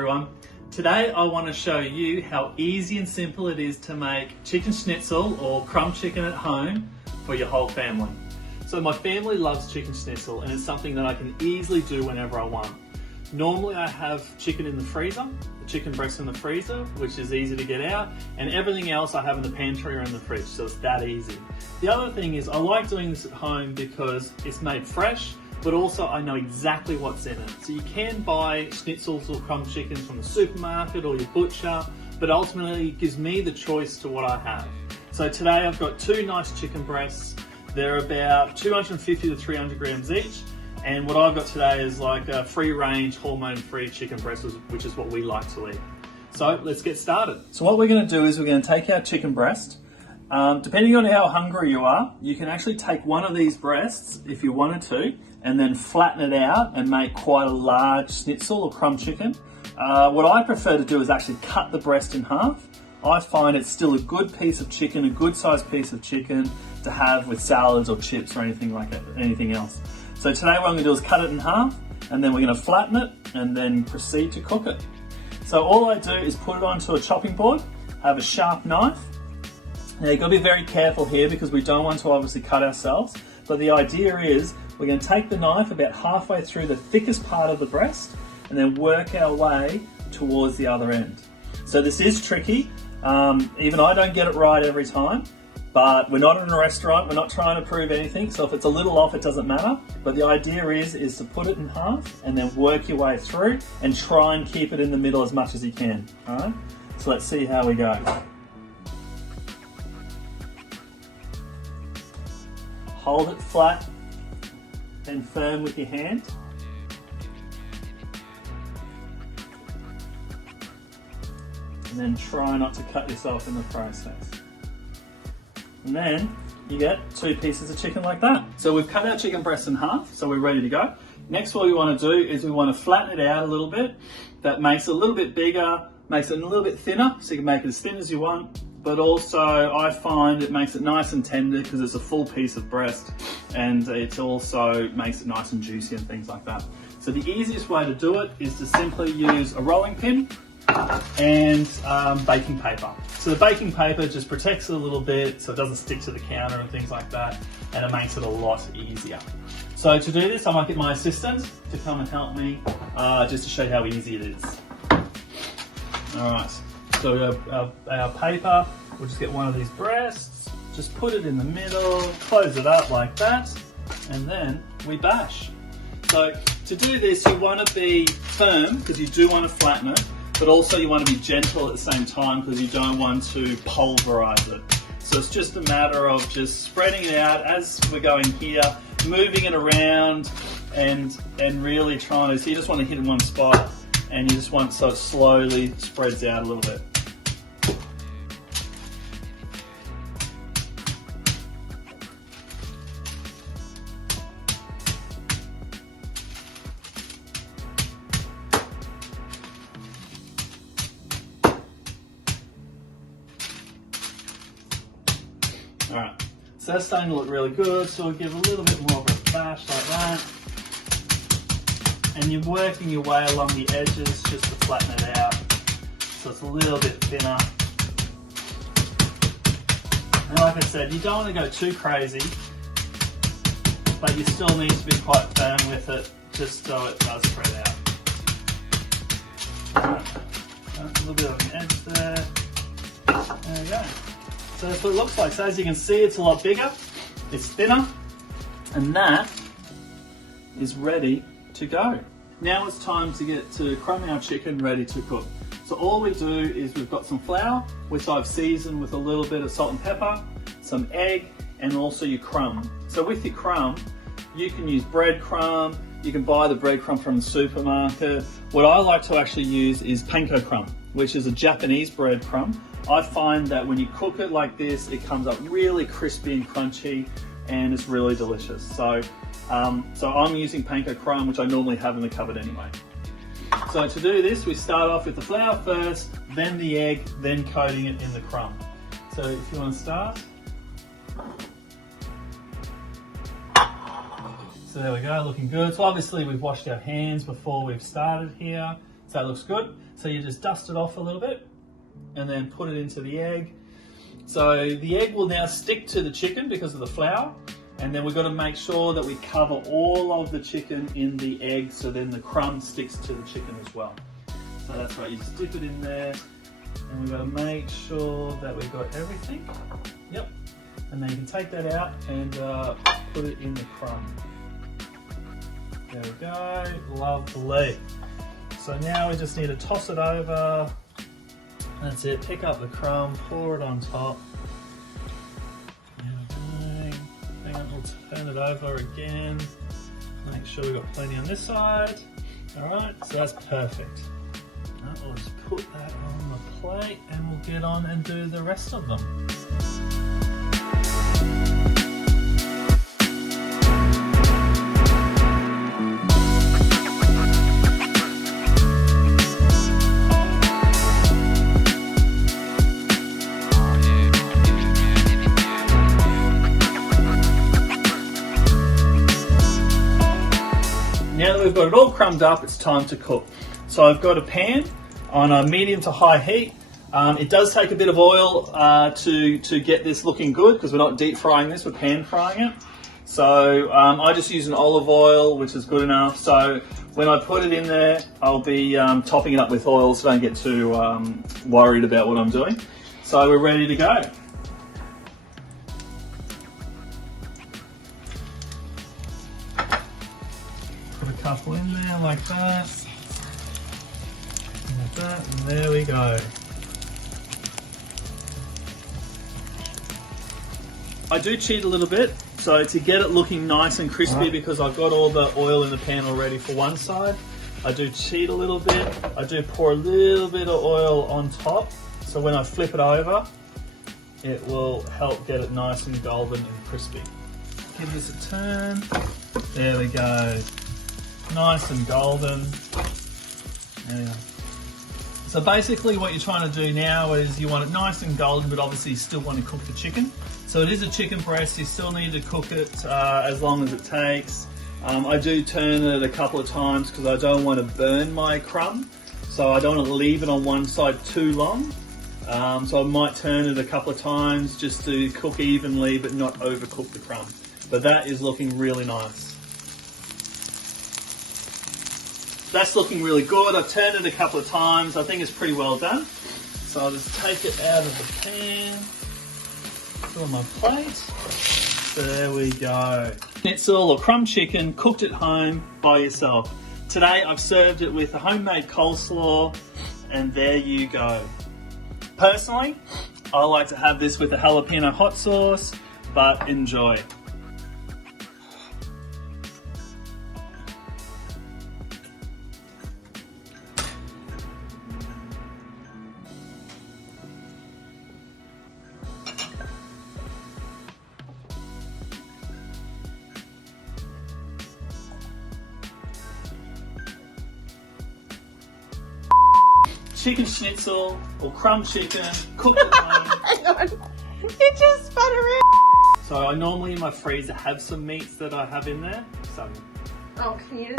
everyone. Today I want to show you how easy and simple it is to make chicken schnitzel or crumb chicken at home for your whole family. So my family loves chicken schnitzel and it's something that I can easily do whenever I want. Normally I have chicken in the freezer, chicken breast in the freezer, which is easy to get out, and everything else I have in the pantry or in the fridge, so it's that easy. The other thing is I like doing this at home because it's made fresh, but also I know exactly what's in it. So you can buy schnitzels or crumb chickens from the supermarket or your butcher, but ultimately it gives me the choice to what I have. So today I've got two nice chicken breasts. They're about 250 to 300 grams each. And what I've got today is like a free-range, hormone-free chicken breast, which is what we like to eat. So let's get started. So what we're going to do is we're going to take our chicken breast. Depending on how hungry you are, you can actually take one of these breasts if you wanted to, and then flatten it out and make quite a large schnitzel or crumb chicken. What I prefer to do is actually cut the breast in half. I find it's still a good piece of chicken, a good sized piece of chicken to have with salads or chips or anything like that, anything else. So today what I'm going to do is cut it in half, and then we're going to flatten it and then proceed to cook it. So all I do is put it onto a chopping board, have a sharp knife. Now you've got to be very careful here because we don't want to obviously cut ourselves, but the idea is we're going to take the knife about halfway through the thickest part of the breast and then work our way towards the other end. So this is tricky. Even I don't get it right every time. But we're not in a restaurant, we're not trying to prove anything, so if it's a little off, it doesn't matter. But the idea is to put it in half and then work your way through and try and keep it in the middle as much as you can, all right? So let's see how we go. Hold it flat and firm with your hand. And then try not to cut yourself in the process. And then you get two pieces of chicken like that. So we've cut our chicken breast in half, so we're ready to go. Next, what we want to do is we want to flatten it out a little bit. That makes it a little bit bigger, makes it a little bit thinner, so you can make it as thin as you want. But also I find it makes it nice and tender because it's a full piece of breast, and it also makes it nice and juicy and things like that. So the easiest way to do it is to simply use a rolling pin and baking paper. So the baking paper just protects it a little bit so it doesn't stick to the counter and things like that, and it makes it a lot easier. So to do this, I might get my assistant to come and help me just to show you how easy it is. Alright, so our paper, we'll just get one of these breasts, just put it in the middle, close it up like that, and then we bash. So to do this, you want to be firm because you do want to flatten it, but also you want to be gentle at the same time because you don't want to pulverize it. So it's just a matter of just spreading it out as we're going here, moving it around and really trying to, so you just want to hit in one spot and you just want so it slowly spreads out a little bit. Alright, so that's starting to look really good, so we'll give a little bit more of a bash like that. And you're working your way along the edges just to flatten it out, so it's a little bit thinner. And like I said, you don't want to go too crazy, but you still need to be quite firm with it, just so it does spread out. Alright, a little bit of an edge there. There we go. So that's what it looks like. So as you can see, it's a lot bigger, it's thinner, and that is ready to go. Now it's time to get to crumb our chicken ready to cook. So all we do is we've got some flour, which I've seasoned with a little bit of salt and pepper, some egg, and also your crumb. So with your crumb, you can use breadcrumb, you can buy the breadcrumb from the supermarket. What I like to actually use is panko crumb, which is a Japanese breadcrumb. I find that when you cook it like this, it comes up really crispy and crunchy, and it's really delicious. So I'm using panko crumb, which I normally have in the cupboard anyway. So to do this, we start off with the flour first, then the egg, then coating it in the crumb. So if you want to start. So there we go, looking good. So obviously we've washed our hands before we've started here. So that looks good. So you just dust it off a little bit and then put it into the egg. So the egg will now stick to the chicken because of the flour. And then we've got to make sure that we cover all of the chicken in the egg so then the crumb sticks to the chicken as well. So that's right, you just dip it in there and we've got to make sure that we've got everything. Yep. And then you can take that out and put it in the crumb. There we go, lovely. So now we just need to toss it over. That's it, pick up the crumb, pour it on top. We'll turn it over again. Make sure we've got plenty on this side. Alright, so that's perfect. Now we'll just put that on the plate and we'll get on and do the rest of them. Now that we've got it all crumbed up, it's time to cook. So I've got a pan on a medium to high heat. It does take a bit of oil to get this looking good because we're not deep frying this, we're pan frying it. So I just use an olive oil, which is good enough. So when I put it in there, I'll be topping it up with oil so don't get too worried about what I'm doing. So we're ready to go. Couple in there like that, and there we go. I do cheat a little bit, so to get it looking nice and crispy, because I've got all the oil in the pan already for one side, I do cheat a little bit. I do pour a little bit of oil on top, so when I flip it over, it will help get it nice and golden and crispy. Give this a turn. There we go. Nice and golden. There we go. So basically what you're trying to do now is you want it nice and golden, but obviously you still want to cook the chicken. So it is a chicken breast, you still need to cook it as long as it takes. I do turn it a couple of times because I don't want to burn my crumb. So I don't want to leave it on one side too long. So I might turn it a couple of times just to cook evenly but not overcook the crumb. But that is looking really nice. That's looking really good. I've turned it a couple of times. I think it's pretty well done. So I'll just take it out of the pan, put it on my plate. There we go. Schnitzel or crumb chicken cooked at home by yourself. Today I've served it with a homemade coleslaw, and there you go. Personally, I like to have this with a jalapeno hot sauce, but enjoy. Chicken schnitzel or crumb chicken cooked at home. Hang on, you just sputtering. So I normally in my freezer have some meats that I have in there. So. Oh, can you just